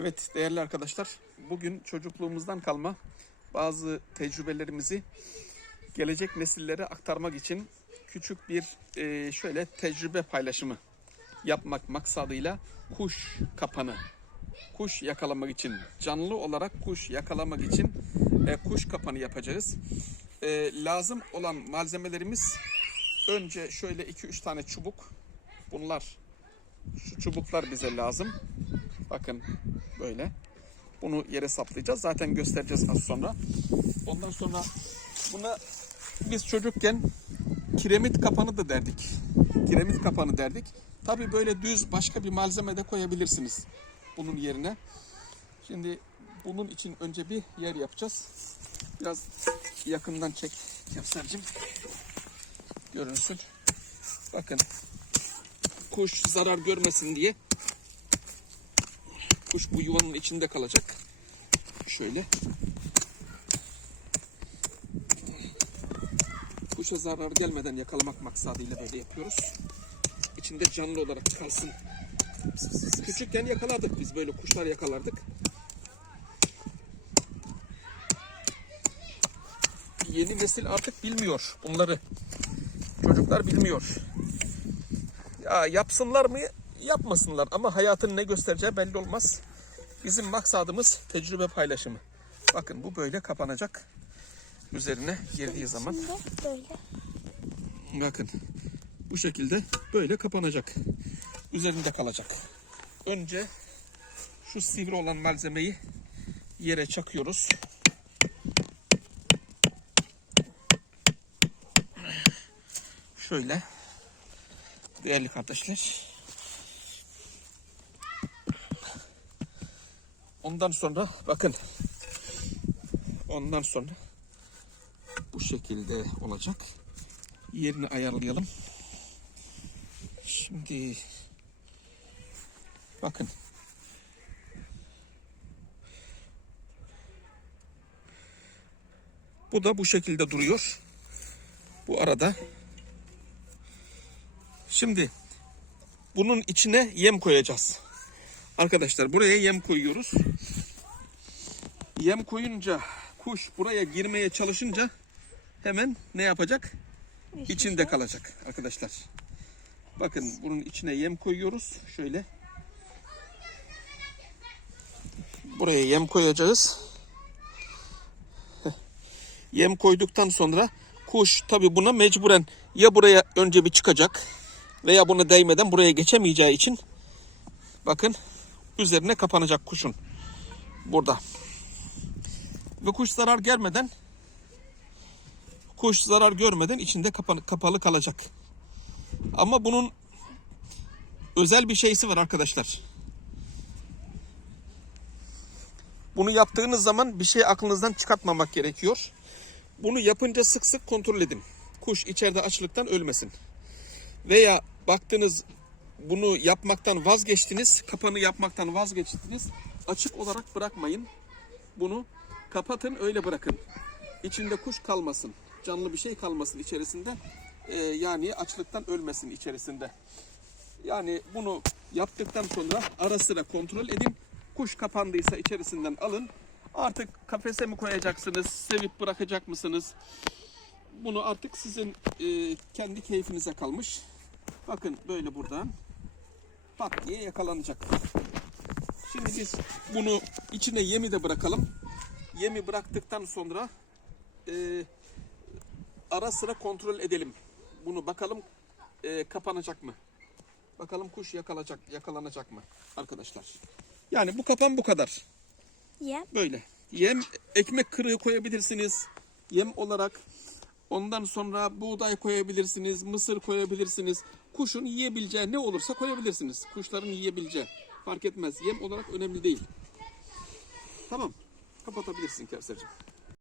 Evet değerli arkadaşlar, bugün çocukluğumuzdan kalma bazı tecrübelerimizi gelecek nesillere aktarmak için küçük bir e, şöyle tecrübe paylaşımı yapmak maksadıyla kuş kapanı, kuş yakalamak için, canlı olarak kuş yakalamak için e, kuş kapanı yapacağız. E, lazım olan malzemelerimiz önce şöyle 2-3 tane çubuk. Bunlar, şu çubuklar bize lazım. Bakın böyle. Bunu yere saplayacağız. Zaten göstereceğiz az sonra. Ondan sonra buna biz çocukken kiremit kapanı da derdik. Kiremit kapanı derdik. Tabi böyle düz başka bir malzeme de koyabilirsiniz bunun yerine. Şimdi bunun için önce bir yer yapacağız. Biraz yakından çek Kevser'cim. Görünsün. Bakın kuş zarar görmesin diye Kuş bu yuvanın içinde kalacak. Şöyle. Kuşa zarar gelmeden yakalamak maksadıyla böyle yapıyoruz. İçinde canlı olarak kalsın. Küçükken yakaladık biz böyle kuşlar yakalardık. Yeni nesil artık bilmiyor bunları. Çocuklar bilmiyor. Ya yapsınlar mı? Yapmasınlar ama hayatın ne göstereceği belli olmaz. Bizim maksadımız tecrübe paylaşımı. Bakın bu böyle kapanacak. Üzerine girdiği zaman. Böyle. Bakın bu şekilde böyle kapanacak. Üzerinde kalacak. Önce şu sivri olan malzemeyi yere çakıyoruz. Şöyle değerli kardeşler. Ondan sonra bakın. Ondan sonra bu şekilde olacak. Yerini ayarlayalım. Şimdi bakın. Bu da bu şekilde duruyor. Bu arada Şimdi bunun içine yem koyacağız. Arkadaşlar buraya yem koyuyoruz. Yem koyunca kuş buraya girmeye çalışınca hemen ne yapacak? İçinde kalacak arkadaşlar. Bakın bunun içine yem koyuyoruz. Şöyle. Buraya yem koyacağız. Yem koyduktan sonra kuş tabi buna mecburen ya buraya önce bir çıkacak veya buna değmeden buraya geçemeyeceği için bakın üzerine kapanacak kuşun. Burada. Ve kuş zarar gelmeden kuş zarar görmeden içinde kapalı, kalacak. Ama bunun özel bir şeysi var arkadaşlar. Bunu yaptığınız zaman bir şey aklınızdan çıkartmamak gerekiyor. Bunu yapınca sık sık kontrol edin. Kuş içeride açlıktan ölmesin. Veya baktınız bunu yapmaktan vazgeçtiniz, kapanı yapmaktan vazgeçtiniz. Açık olarak bırakmayın. Bunu kapatın, öyle bırakın. İçinde kuş kalmasın, canlı bir şey kalmasın içerisinde. Ee, yani açlıktan ölmesin içerisinde. Yani bunu yaptıktan sonra ara sıra kontrol edin. Kuş kapandıysa içerisinden alın. Artık kafese mi koyacaksınız, sevip bırakacak mısınız? Bunu artık sizin e, kendi keyfinize kalmış. Bakın böyle buradan pat diye yakalanacak. Şimdi biz bunu içine yemi de bırakalım. Yemi bıraktıktan sonra e, ara sıra kontrol edelim. Bunu bakalım e, kapanacak mı? Bakalım kuş yakalanacak, yakalanacak mı arkadaşlar? Yani bu kapan bu kadar. Yem. Böyle. Yem, ekmek kırığı koyabilirsiniz. Yem olarak. Ondan sonra buğday koyabilirsiniz, mısır koyabilirsiniz. Kuşun yiyebileceği ne olursa koyabilirsiniz. Kuşların yiyebileceği. Fark etmez. Yem olarak önemli değil. Tamam. Kapatabilirsin Kevser'cim.